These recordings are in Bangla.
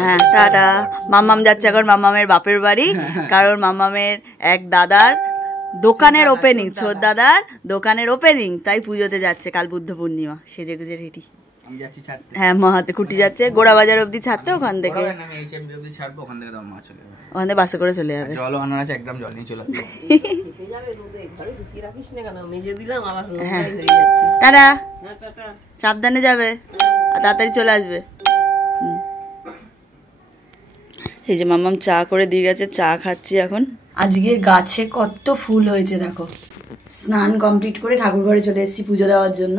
হ্যাঁ টাটা। মাম্মাম যাচ্ছে এখন মাম্মামের বাপের বাড়ি, কারণ মাম্মামের এক দাদার দোকানের ওপেনিং, ছোট দাদার দোকানের ওপেনিং, তাই পুজোতে যাচ্ছে কাল বুদ্ধ পূর্ণিমা। সেজে গুজে রেডি। হ্যাঁ মাহাতে কুটি যাচ্ছে গোড়া বাজার অব্দি ছাড়তে, ওখান থেকে ওখান থেকে বাসে করে চলে যাবে। টাটা, সাবধানে যাবে আর তাড়াতাড়ি চলে আসবে। এই যে মাম্মাম চা করে দিয়ে গেছে, চা খাচ্ছি এখন। আজকে গাছে কত ফুল হয়েছে দেখো। স্নান কমপ্লিট করে ঠাকুর ঘরে চলে এসেছি পুজো দেওয়ার জন্য।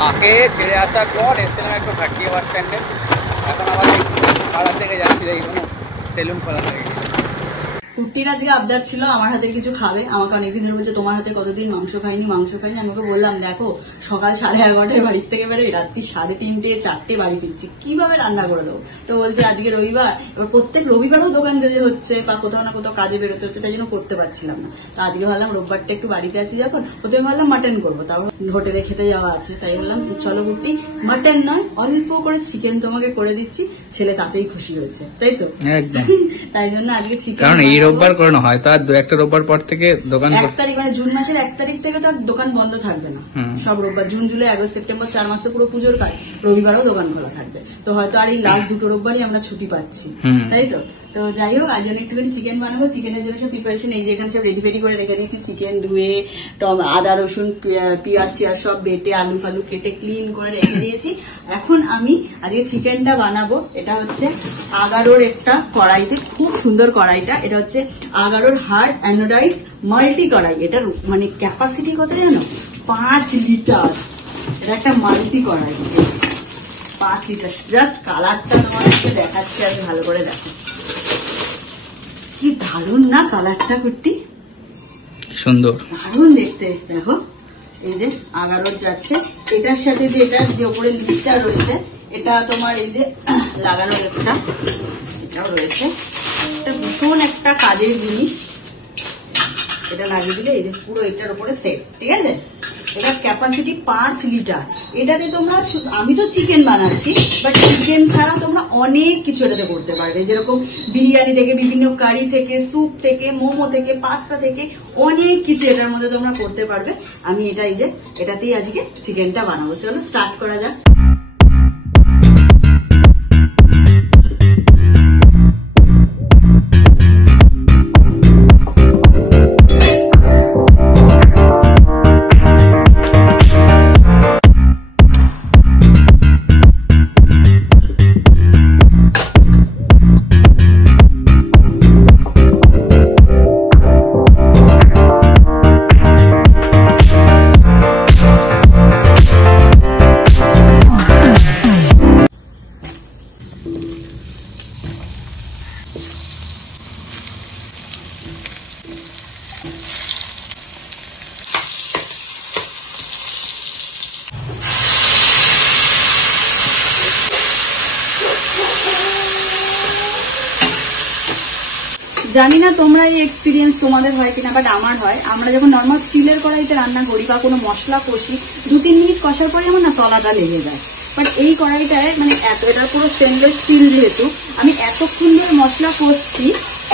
মাকে ছেড়ে আসার পর এসেছিলাম একটু ঘাটিয়া বাস স্ট্যান্ডে, এখন আবার পাড়ার থেকে যাচ্ছি, সেলুন খোলা থাকে। কুট্টির আজকে আবদার ছিল আমার হাতের কিছু খাবে, আমাকে অনেকদিন ধরে বলছে তোমার হাতে কতদিন মাংস খাইনি। আমি ওকে বললাম দেখো সকাল 11:30টায় বাড়ির থেকে বেরোই, রাত্রি 3:30 4টে বাড়ি ফিরছি, কিভাবে রান্না করে দেবো। তো বলছে আজকে রবিবার, এবার প্রত্যেক রবিবারও দোকান যেতে হচ্ছে বা কোথাও না কোথাও কাজে বেরোতে হচ্ছে, তাই জন্য করতে পারছিলাম না। তো আজকে ভাবলাম রোববারটা একটু বাড়িতে আছি যখন, প্রথমে ভাবলাম মাটন করবো, তারপর হোটেলে খেতে যাওয়া আছে, তাই বললাম চলো কুট্টি মাটন নয় অল্প করে চিকেন তোমাকে করে দিচ্ছি, ছেলে তাতেই খুশি হয়েছে, তাই তো একদম। তাই জন্য আজকে চিকেন, কারণ এই রোববার করানো হয়, তার 2-1 রোববার পর থেকে দোকান 1 তারিখ মানে জুন মাসের 1 তারিখ থেকে তার দোকান বন্ধ থাকবে না, সব রোববার জুন জুলাই আগস্ট সেপ্টেম্বর 4 মাস তো পুরো পুজোর কাজ, রবিবারও দোকান খোলা থাকবে। তো হয়তো আর এই লাস্ট 2 রোববারই আমরা ছুটি পাচ্ছি, তাই তো। তো যাই হোক আজ জন্য একটুখানি চিকেন বানাবো। চিকেনের জন্য সব প্রিপারেশন এই যে এখানে সব রেডি করে রেখে দিয়েছি। চিকেন ধুয়ে আদা রসুন পেঁয়াজ টিয়াজ সব বেটে আলু ফালু কেটে ক্লিন করে রেখে দিয়েছি। এখন আমি আজকে চিকেনটা বানাবো। এটা হচ্ছে আগারোর একটা কড়াইতে, খুব সুন্দর কড়াইটা, এটা হচ্ছে আগারোর হার্ড অ্যানোডাইজ মাল্টি কড়াই। এটার মানে ক্যাপাসিটি কত জানো? 5 লিটার। এটা একটা মাল্টি কড়াই, 5 লিটার। জাস্ট কালারটা তোমাদেরকে দেখাচ্ছি, আমি ভালো করে দেখো কি দারুন না কালারটা কুট্টি, সুন্দর দারুন দেখতে। দেখো এই যে আগারোর যাচ্ছে, এটার সাথে যে এটার যে ওপরে লিডটা রয়েছে এটা তোমার এই যে লাগানোর একটা এটাও রয়েছে, এটা ভীষণ একটা কাজের জিনিস। এটা লাগিয়ে দিলে এই যে পুরো এটার উপরে সেট, ঠিক আছে। এটার ক্যাপাসিটি 5 লিটার। এটাতে তোমরা, আমি তো চিকেন বানাচ্ছি, বাট চিকেন ছাড়াও তোমরা অনেক কিছু এটাতে করতে পারবে, যেরকম বিরিয়ানি থেকে, বিভিন্ন কারি থেকে, স্যুপ থেকে, মোমো থেকে, পাস্তা থেকে, অনেক কিছু এটার মধ্যে তোমরা করতে পারবে। আমি এটা এই যে এটাতেই আজকে চিকেনটা বানাবো। চলো স্টার্ট করা যাক। জানি না তোমরা এই এক্সপিরিয়েন্স তোমাদের হয় কিনা, বাট আমার হয়। আমরা যখন নর্মাল স্টিলের কড়াইতে রান্না করি বা কোনো মশলা কষি, 2-3 মিনিট কষার পরে আমার না তলাটা লেগে যায়। বাট এই কড়াইটায় মানে এত, এটা পুরো স্টেনলেস স্টিল যেহেতু, আমি এতক্ষণ ধরে মশলা কষছি,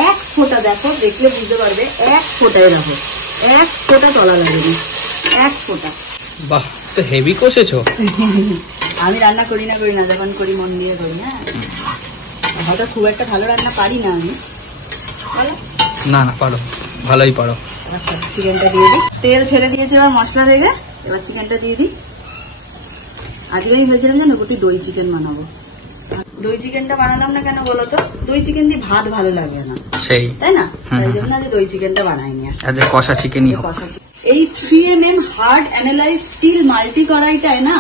1 ফোঁটা, দেখো দেখলে বুঝতে পারবে, 1 ফোঁটায় দেখো 1 ফোঁটা তলা লাগেনি, 1 ফোঁটা। বাহ, তো হেভি কষেছো। আমি রান্না করি না যখন করি মন দিয়ে করি। হ্যাঁ, হয়তো খুব একটা ভালো রান্না পারি না আমি, না না পারো, ভালোই পারো। চিকেনটা দিয়ে দিই, তেল ছেড়ে দিয়েছে এবার মশলা থেকে, এবার চিকেনটা দিয়ে দিই। আজকে আমি ভেবেছিলাম জানো গোটি দই চিকেন বানাবো। দই চিকেনটা বানালাম না কেন বলো তো? দই চিকেন দিয়ে ভাত ভালো লাগে না, সেই তাই না, তাই জন্য আজ দই চিকেনটা বানাইনি। আজ কষা চিকেনই হোক। এই 3mm hard analyze steel multi কড়াইটায় না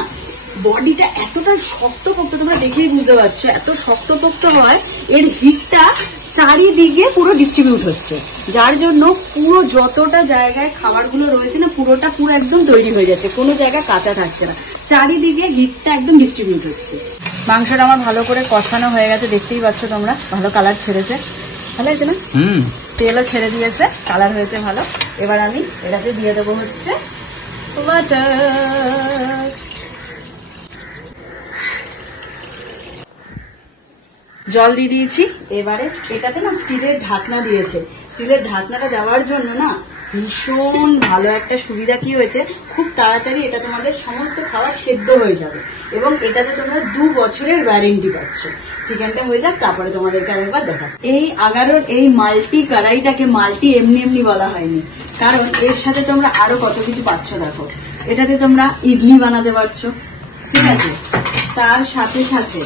বডিটা এতটা শক্তপোক্ত, তোমরা দেখেই বুঝতে পারছো এত শক্তপোক্ত হয়। এর হিটটা চারিদিকে পুরো ডিস্ট্রিবিউট হচ্ছে, যার জন্য পুরো যতটা জায়গায় খাবারগুলো রয়েছে না পুরোটা পুরো একদম তৈরি হয়ে যাচ্ছে, কোনো জায়গায় কাঁচা থাকছে না, চারিদিকে হিটটা একদম ডিস্ট্রিবিউট হচ্ছে। মাংসটা আমার ভালো করে কষানো হয়ে গেছে, দেখতেই পাচ্ছ তোমরা, ভালো কালার ছেড়েছে, ভালো হয়েছে না? তেলও ছেড়ে দিয়েছে, কালার হয়েছে ভালো। এবার আমি এটাতে দিয়ে দেবো হচ্ছে বাটার। জল দিয়ে দিয়েছি। এবারে এটাতে না স্টিলের ঢাকনা দিয়েছে। স্টিলের ঢাকনাটা দেওয়ার জন্য না ভীষণ ভালো একটা সুবিধা কি হয়েছে, খুব তাড়াতাড়ি এটা তোমাদের সমস্ত খাবার সেদ্ধ হয়ে যাবে এবং এটাতে তোমরা 2 বছরের ওয়ারেন্টি পাচ্ছ। চিকেনটা হয়ে যাক, তারপরে তোমাদেরকে আরেকবার দেখা। এই আগারোর এই মাল্টি কড়াইটাকে মাল্টি এমনি এমনি বলা হয়নি, কারণ এর সাথে তোমরা আরো কত কিছু পাচ্ছ। দেখো, এটাতে তোমরা ইডলি বানাতে পারছো, ঠিক আছে? তার সাথে সাথে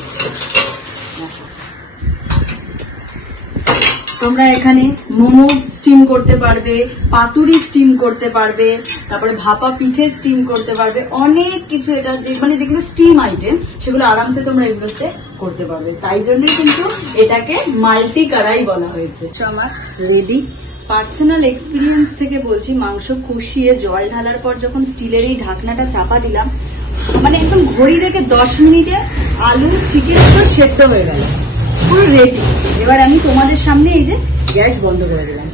তোমরা এখানে মোমো স্টিম করতে পারবে, পাতুরি স্টিম করতে পারবে, তারপরে ভাপা পিঠে স্টিম করতে পারবে, অনেক কিছু। এটা মানে যেগুলো স্টিম আইটেম সেগুলো আরামসে তোমরা এগুলোতে করতে পারবে। তাই জন্যই কিন্তু এটাকে মাল্টি কড়াই বলা হয়েছে। আমার রেডি। পার্সোনাল এক্সপিরিয়েন্স থেকে বলছি, মাংস কষিয়ে জল ঢালার পর যখন স্টিলের এই ঢাকনাটা চাপা দিলাম, মানে একদম ঘড়ি রেখে 10 মিনিটে আলু চিকেন সেদ্ধ হয়ে গেল, পুরো রেডি। এবার আমি তোমাদের সামনে এই যে গ্যাস বন্ধ করে দিলাম,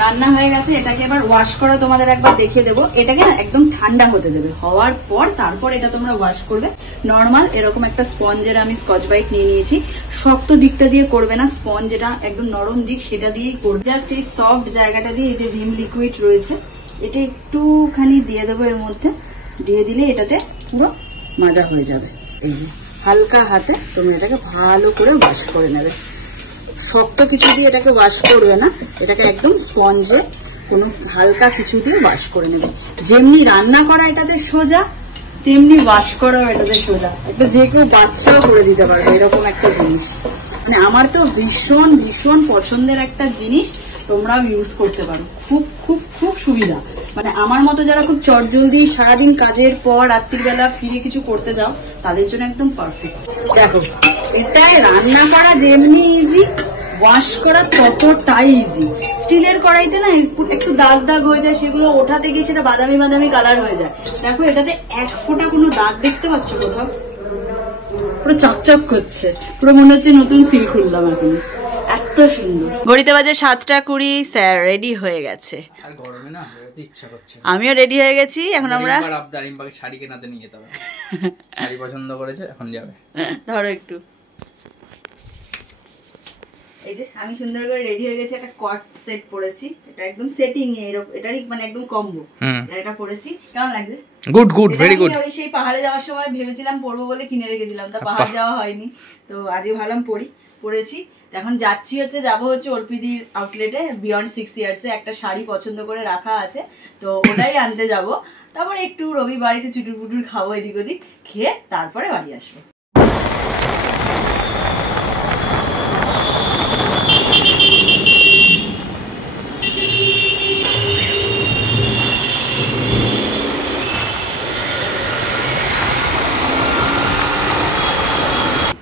রান্না হয়ে গেছে। এটাকে এবার ওয়াশ করে তোমাদের একবার দেখিয়ে দেবো। এটাকে না একদম ঠান্ডা হতে দেবে, হওয়ার পর তারপর এটা তোমরা ওয়াশ করবে। নর্মাল এরকম একটা স্পঞ্জের আমি স্কচ ব্রাইট নিয়ে নিয়েছি। শক্ত দিকটা দিয়ে করবে না, স্পঞ্জ যেটা একদম নরম দিক সেটা দিয়েই করবে। জাস্ট এই সফট জায়গাটা দিয়ে এই যে ভিম লিকুইড রয়েছে এটা একটুখানি দিয়ে দেবো এর মধ্যে। দিয়ে দিলে এটাতে পুরো মাজা হয়ে যাবে। এই যে হালকা হাতে তুমি এটাকে ভালো করে ওয়াশ করে নেবে। শক্ত কিছু দিয়ে এটাকে ওয়াশ করবে না, এটাকে একদম স্পঞ্জে কোনো হালকা কিছু দিয়ে ওয়াশ করে নেবে। যেমনি রান্না করা এটাতে সোজা, তেমনি ওয়াশ করাও এটাতে সোজা। একটা যে কেউ বাচ্চাও করে দিতে পারবে এরকম একটা জিনিস। মানে আমার তো ভীষণ ভীষণ পছন্দের একটা জিনিস, তোমরাও ইউজ করতে পারো। খুব খুব খুব সুবিধা। মানে আমার মতো যারা খুব চটজলদি সারাদিন কাজের পর রাত্রিবেলা ফিরে কিছু করতে যাও, তাদের জন্য একদম পারফেক্ট। দেখো, এটায় রান্না করা যেমনি ইজি, ওয়াশ করা ততটাই ইজি। স্টিলের কড়াইতে না একটু দাগ দাগ হয়ে যায়, সেগুলো ওঠাতে গিয়ে সেটা বাদামি বাদামি কালার হয়ে যায়। দেখো, এটাতে এক ফোঁটা কোনো দাগ দেখতে পাচ্ছ কোথাও? পুরো চকচক করছে, পুরো মনে হচ্ছে নতুন সিল খুললাম এখন। এত সুন্দর। ঘড়িতে বাজে 7:20। স্যার রেডি হয়ে গেছে। আর গরমে না বেরোতে ইচ্ছা করছে। আমিও রেডি হয়ে গেছি। এখন আমরা দারিমবাগে শাড়ি কেনাতে নিয়ে যেতে হবে। শাড়ি পছন্দ করেছে, এখন যাবে। ধরো একটু। এই যে আমি সুন্দর করে রেডি হয়ে গেছি। একটা কট সেট পরেছি, এটা একদম সেটিং এটারই মানে একদম কম্বো। এটা পরেছি, কেমন লাগছে? Good good, very good. ওই সেই পাহাড়ে যাওয়ার সময় ভেবেছিলাম পরবো বলে কিনে রেখেছিলাম, তা পাহাড় যাওয়া হয়নি, তো আজকে ভাবলাম পরেছি। এখন যাবো হচ্ছে অর্পিদির আউটলেটে বিয়ন্ড 6 ইয়ার্স এ একটা শাড়ি পছন্দ করে রাখা আছে, তো ওটাই আনতে যাব। তারপরে একটু রবিবার একটু চুটুর পুটুর খাবো, এদিক ওদিক খেয়ে তারপরে বাড়ি আসবো।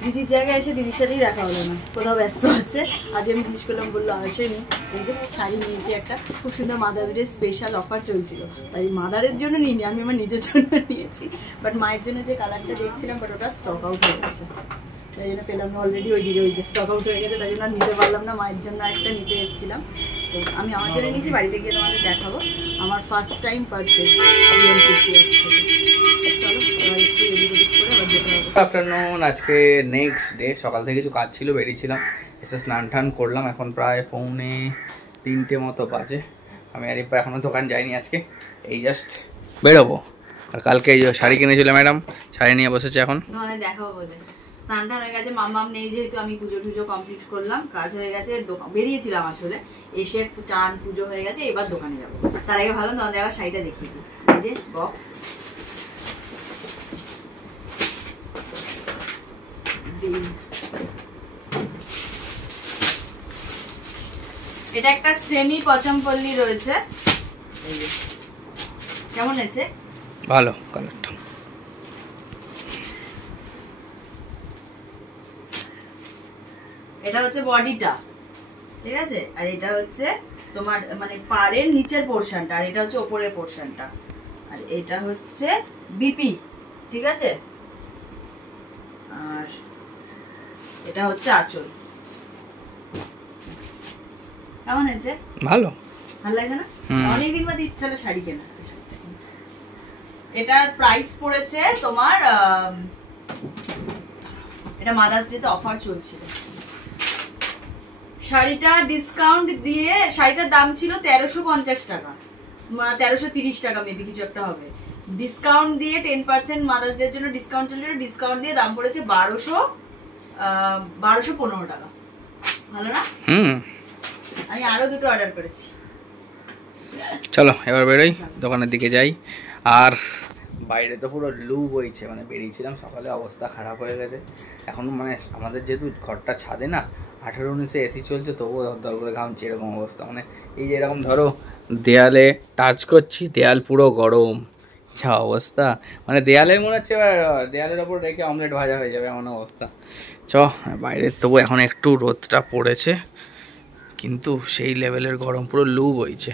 দিদির জায়গায় এসে দিদির সাথেই দেখা হলো না, কোথাও ব্যস্ত আছে। আজ আমি জিজ্ঞেস করলাম, বললো আসেনি। এই যে শাড়ি নিয়েছি, একটা খুব সুন্দর মাদার্স ডে স্পেশাল অফার চলছিল, তাই মাদারের জন্য নিইনি, আমি আমার নিজের জন্য নিয়েছি। বাট মায়ের জন্য যে কালারটা দেখছিলাম, বাট ওটা স্টক আউট হয়ে গেছে, তাই জন্য পেলাম না। অলরেডি ওইদিকে ওই যে স্টক আউট হয়ে গেছে, তাই জন্য নিতে পারলাম না। মায়ের জন্য একটা নিতে এসেছিলাম, তো আমি আমার জন্য নিয়েছি। বাড়িতে গিয়ে তোমাদের দেখাবো আমার ফার্স্ট টাইম পারচেস। আফটারনুন, আজকে নেক্সট ডে। সকাল থেকে কিছু কাজ ছিল, বেরিয়েছিলাম, এসে স্নান টান করলাম। এখন প্রায় 2:45 মতো বাজে। আমি আর এখনো দোকান যাইনি আজকে, এই জাস্ট বেরোবো। আর কালকে এই শাড়ি কিনেছিল ম্যাডাম, শাড়ি নিয়ে বসেছে এখন দেখাবো বলে। স্নান টান হয়ে গেছে, মামাম নেই যেহেতু আমি পুজো টুজো কমপ্লিট করলাম, কাজ হয়ে গেছে। বেরিয়েছিলাম আসলে, এসে চান পুজো হয়ে গেছে, এবার দোকানে যাবো। তার আগে ভালো তোমাদের আবার শাড়িটা দেখিয়ে দিই। এই যে বক্স, এটা একটা সেমি পচমপল্লি রয়েছে। কেমন হয়েছে? ভালো কালারটা। এটা হচ্ছে বডিটা, ঠিক আছে? আর এটা হচ্ছে তোমার মানে পাড়ের নিচের পোরশনটা, আর এটা হচ্ছে ওপরের পোরশনটা, আর এটা হচ্ছে বিপি, ঠিক আছে? আর এটা হচ্ছে আঁচল। কেমন হয়েছে? ভালো ভালো লাগে না? অনেকদিন বাদে ইচ্ছা হলো শাড়ি কেনা। এটার প্রাইস পড়েছে তোমার এটা মাদার্স ডে তে অফার চলছিল। শাড়িটা ডিসকাউন্ট দিয়ে শাড়িটার দাম ছিল 1350 টাকা, 1330 টাকা মেবি কিছু একটা হবে। ডিসকাউন্ট দিয়ে 10% মাদার্স ডে এর জন্য ডিসকাউন্ট চলছিল, ডিসকাউন্ট দিয়ে দাম পড়েছে 1215 টাকা। ভালো না? আমি আরো দুটো অর্ডার করেছি। চলো এবার বেরোই, দোকানের দিকে যাই। আর বাইরে তো পুরো লু বইছে, মানে বেরিয়েছিলাম সকালে, অবস্থা খারাপ হয়ে গেছে। এখন মানে আমাদের যেহেতু ঘরটা ছাদে না, 18-19 এসি চলছে, তবুও দর করে ঘামছে, এরকম অবস্থা। মানে এই যে এরকম ধরো দেয়ালে টাচ করছি, দেয়াল পুরো গরম, যা অবস্থা। মানে দেয়ালে মনে হচ্ছে এবার দেয়ালের ওপর রেখে অমলেট ভাজা হয়ে যাবে এমন অবস্থা। বাইরে তবু এখন একটু রোদটা পড়েছে, কিন্তু সেই লেভেলের গরম, পুরো লু বইছে।